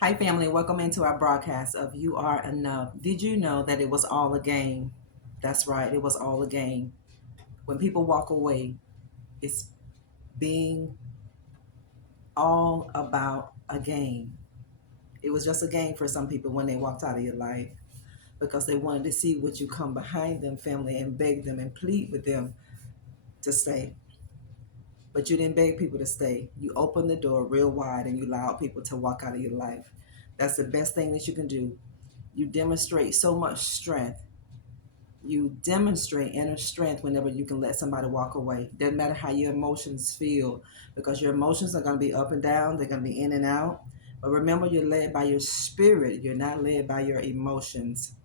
Hi, family. Welcome into our broadcast of You Are Enough. Did you know that it was all a game? That's right, it was all a game. When people walk away, it's being all about a game. It was just a game for some people when they walked out of your life because they wanted to see what you come behind them, family, and beg them and plead with them to stay. But you didn't beg people to stay. You opened the door real wide and you allowed people to walk out of your life. That's the best thing that you can do. You demonstrate so much strength. You demonstrate inner strength whenever you can let somebody walk away. Doesn't matter how your emotions feel, because your emotions are going to be up and down, they're going to be in and out. But remember, you're led by your spirit, you're not led by your emotions.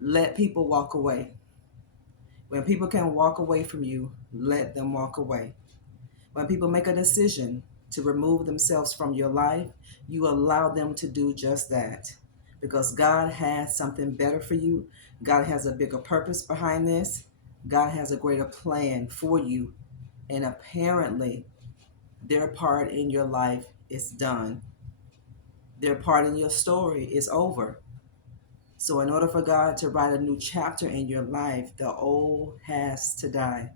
Let people walk away. When people can walk away from you, let them walk away. When people make a decision to remove themselves from your life, you allow them to do just that. Because God has something better for you. God has a bigger purpose behind this. God has a greater plan for you. And apparently, their part in your life is done. Their part in your story is over. So, in order for God to write a new chapter in your life, the old has to die.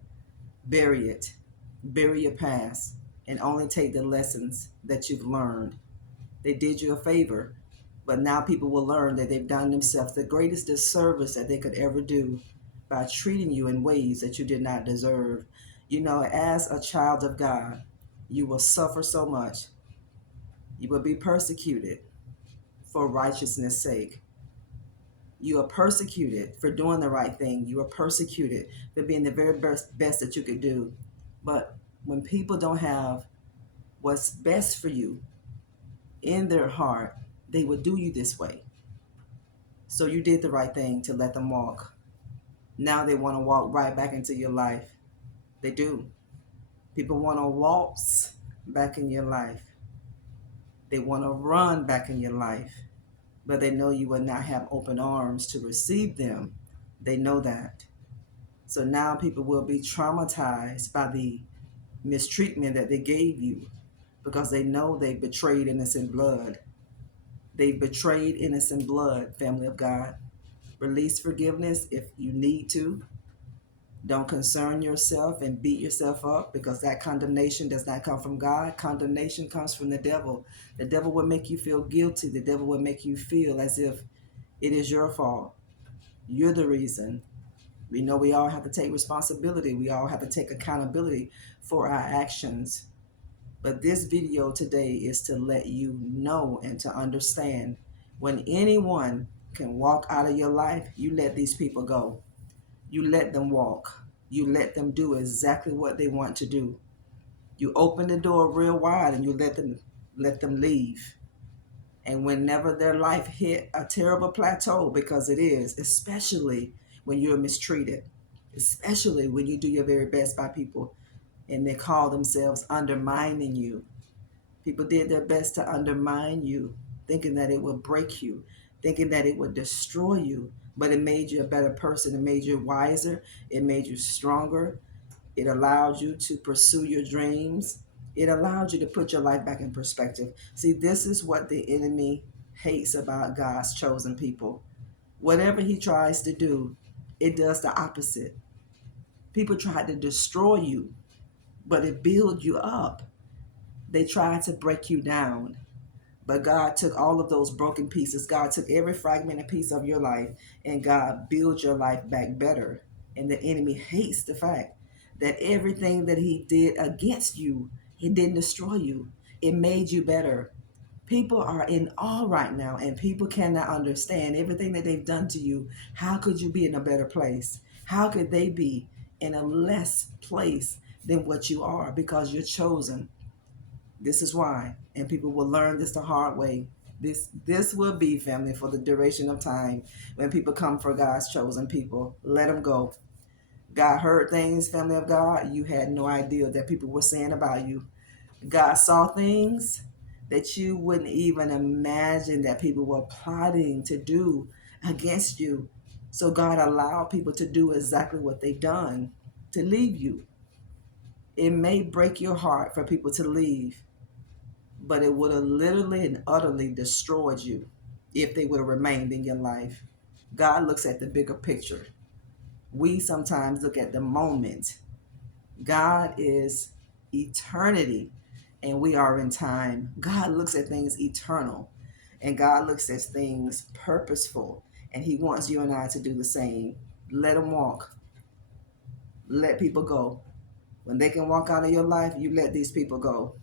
Bury it. Bury your past and only take the lessons that you've learned. They did you a favor, but now people will learn that they've done themselves the greatest disservice that they could ever do by treating you in ways that you did not deserve. You know, as a child of God, you will suffer so much. You will be persecuted for righteousness' sake. You are persecuted for doing the right thing. You are persecuted for being the very best that you could do. But when people don't have what's best for you in their heart, they would do you this way. So you did the right thing to let them walk. Now they want to walk right back into your life. They do. People want to waltz back in your life. They want to run back in your life, but they know you will not have open arms to receive them. They know that. So now people will be traumatized by the mistreatment that they gave you because they know they betrayed innocent blood. They betrayed innocent blood, family of God. Release forgiveness if you need to. Don't concern yourself and beat yourself up because that condemnation does not come from God. Condemnation comes from the devil. The devil will make you feel guilty. The devil will make you feel as if it is your fault. You're the reason. We know we all have to take responsibility. We all have to take accountability for our actions. But this video today is to let you know and to understand when anyone can walk out of your life, you let these people go. You let them walk. You let them do exactly what they want to do. You open the door real wide and you let them leave. And whenever their life hit a terrible plateau, because it is, especially when you're mistreated, especially when you do your very best by people and they call themselves undermining you. People did their best to undermine you, thinking that it would break you, thinking that it would destroy you. But it made you a better person. It made you wiser. It made you stronger. It allowed you to pursue your dreams. It allowed you to put your life back in perspective. See, this is what the enemy hates about God's chosen people. Whatever he tries to do, it does the opposite. People try to destroy you, but it builds you up. They try to break you down. But God took all of those broken pieces. God took every fragmented piece of your life and God built your life back better. And the enemy hates the fact that everything that he did against you, he didn't destroy you. It made you better. People are in awe right now and people cannot understand everything that they've done to you. How could you be in a better place? How could they be in a less place than what you are because you're chosen? This is why, and people will learn this the hard way. This will be, family, for the duration of time. When people come for God's chosen people, let them go. God heard things, family of God, you had no idea that people were saying about you. God saw things that you wouldn't even imagine that people were plotting to do against you. So God allowed people to do exactly what they've done, to leave you. It may break your heart for people to leave, but it would have literally and utterly destroyed you if they would have remained in your life. God looks at the bigger picture. We sometimes look at the moment. God is eternity and we are in time. God looks at things eternal and God looks at things purposeful, and He wants you and I to do the same. Let them walk. Let people go. When they can walk out of your life, you let these people go.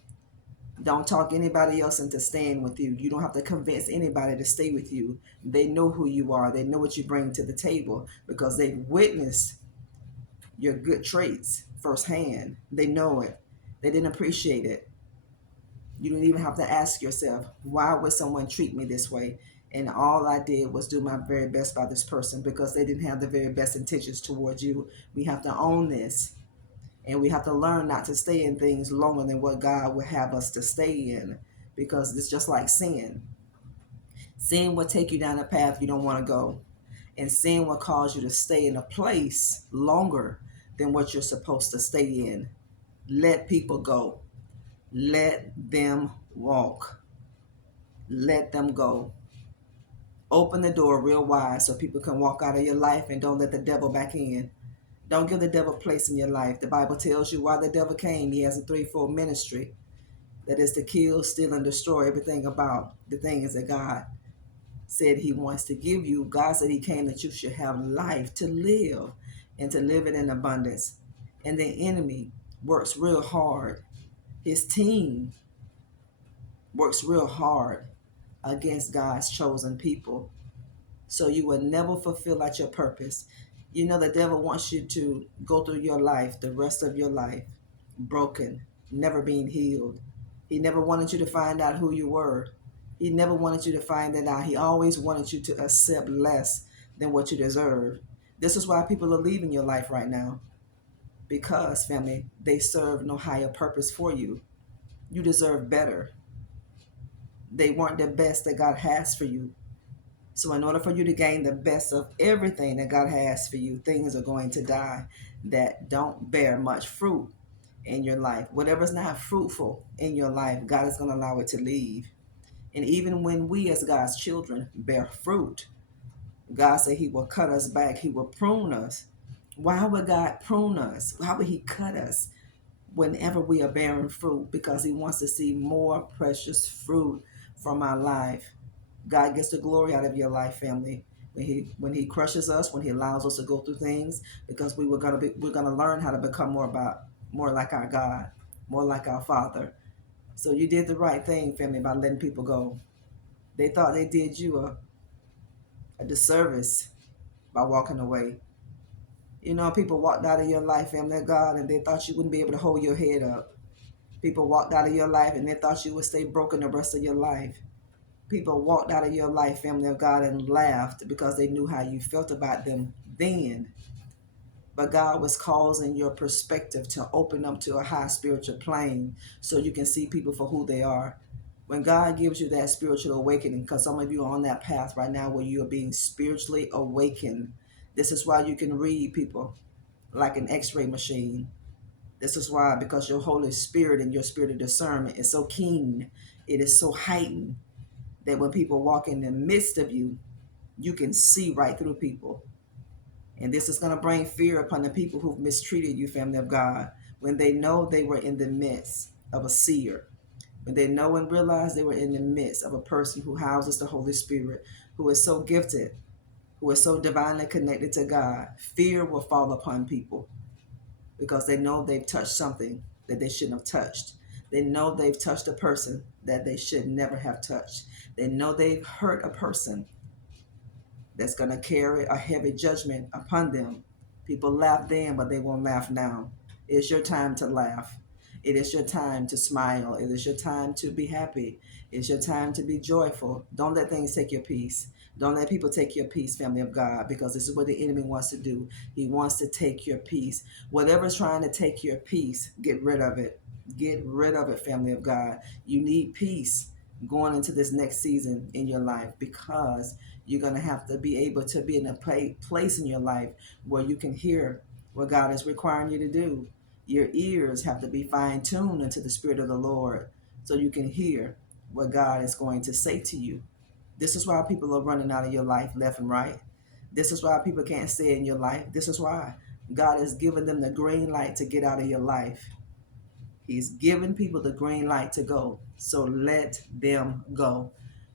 Don't talk anybody else into staying with you. You don't have to convince anybody to stay with you. They know who you are. They know what you bring to the table because they've witnessed your good traits firsthand. They know it. They didn't appreciate it. You don't even have to ask yourself, why would someone treat me this way? And all I did was do my very best by this person because they didn't have the very best intentions towards you. We have to own this. And we have to learn not to stay in things longer than what God would have us to stay in, because it's just like sin. Sin will take you down a path you don't want to go. And sin will cause you to stay in a place longer than what you're supposed to stay in. Let people go. Let them walk. Let them go. Open the door real wide so people can walk out of your life, and don't let the devil back in. Don't give the devil place in your life. The Bible tells you why the devil came. He has a threefold ministry. That is to kill, steal, and destroy everything about the things that God said He wants to give you. God said He came that you should have life to live, and to live it in abundance. And the enemy works real hard. His team works real hard against God's chosen people. So you will never fulfill out your purpose. You know, the devil wants you to go through your life, the rest of your life, broken, never being healed. He never wanted you to find out who you were. He never wanted you to find that out. He always wanted you to accept less than what you deserve. This is why people are leaving your life right now. Because, family, they serve no higher purpose for you. You deserve better. They weren't the best that God has for you. So in order for you to gain the best of everything that God has for you, things are going to die that don't bear much fruit in your life. Whatever's not fruitful in your life, God is going to allow it to leave. And even when we as God's children bear fruit, God said He will cut us back. He will prune us. Why would God prune us? Why would He cut us whenever we are bearing fruit? Because He wants to see more precious fruit from our life. God gets the glory out of your life, family. When he crushes us, when He allows us to go through things, because we're gonna learn how to become more like our God, more like our Father. So you did the right thing, family, by letting people go. They thought they did you a disservice by walking away. You know, people walked out of your life, family of God, and they thought you wouldn't be able to hold your head up. People walked out of your life and they thought you would stay broken the rest of your life. People walked out of your life, family of God, and laughed because they knew how you felt about them then. But God was causing your perspective to open up to a high spiritual plane so you can see people for who they are. When God gives you that spiritual awakening, because some of you are on that path right now where you are being spiritually awakened, this is why you can read people like an x-ray machine. This is why, because your Holy Spirit and your spirit of discernment is so keen, it is so heightened, that when people walk in the midst of you, you can see right through people. And this is going to bring fear upon the people who've mistreated you, family of God, when they know they were in the midst of a seer, when they know and realize they were in the midst of a person who houses the Holy Spirit, who is so gifted, who is so divinely connected to God. Fear will fall upon people because they know they've touched something that they shouldn't have touched. They know they've touched a person that they should never have touched. They know they've hurt a person that's going to carry a heavy judgment upon them. People laugh then, but they won't laugh now. It's your time to laugh. It is your time to smile. It is your time to be happy. It's your time to be joyful. Don't let things take your peace. Don't let people take your peace, family of God, because this is what the enemy wants to do. He wants to take your peace. Whatever's trying to take your peace, get rid of it. Get rid of it, family of God. You need peace going into this next season in your life, because you're going to have to be able to be in a place in your life where you can hear what God is requiring you to do. Your ears have to be fine-tuned into the Spirit of the Lord so you can hear what God is going to say to you. This is why people are running out of your life left and right. This is why people can't stay in your life. This is why God has given them the green light to get out of your life. He's given people the green light to go. So let them go.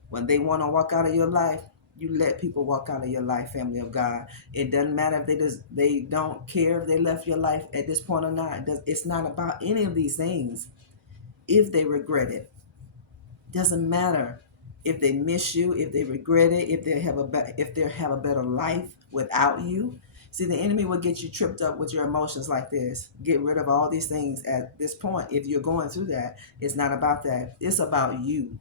When they want to walk out of your life, you let people walk out of your life, family of God. It doesn't matter if they don't care if they left your life at this point or not. It's not about any of these things. If they regret it, doesn't matter if they miss you, if they regret it, if they have a better life without you. See, the enemy will get you tripped up with your emotions like this. Get rid of all these things at this point. If you're going through that, it's not about that. It's about you.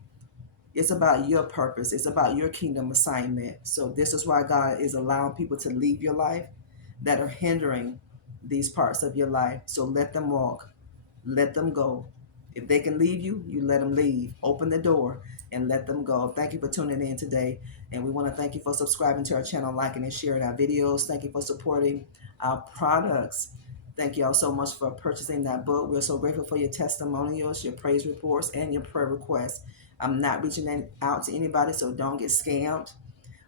It's about your purpose. It's about your kingdom assignment. So this is why God is allowing people to leave your life that are hindering these parts of your life. So let them walk. Let them go. If they can leave you, you let them leave. Open the door and let them go. Thank you for tuning in today. And we want to thank you for subscribing to our channel, liking and sharing our videos. Thank you for supporting our products. Thank you all so much for purchasing that book. We're so grateful for your testimonials, your praise reports, and your prayer requests. I'm not reaching out to anybody, so don't get scammed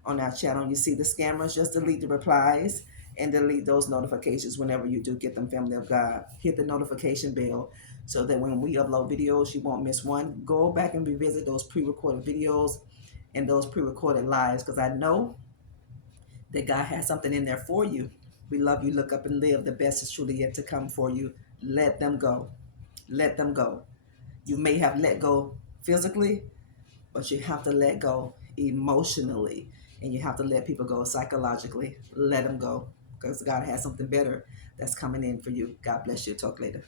on our channel. You see the scammers, just delete the replies and delete those notifications whenever you do get them, family of God. Hit the notification bell so that when we upload videos, you won't miss one. Go back and revisit those pre-recorded videos and those pre-recorded lives, because I know that God has something in there for you. We love you. Look up and live. The best is truly yet to come for you. Let them go. Let them go. You may have let go physically, but you have to let go emotionally, and you have to let people go psychologically. Let them go, because God has something better that's coming in for you. God bless you. Talk later.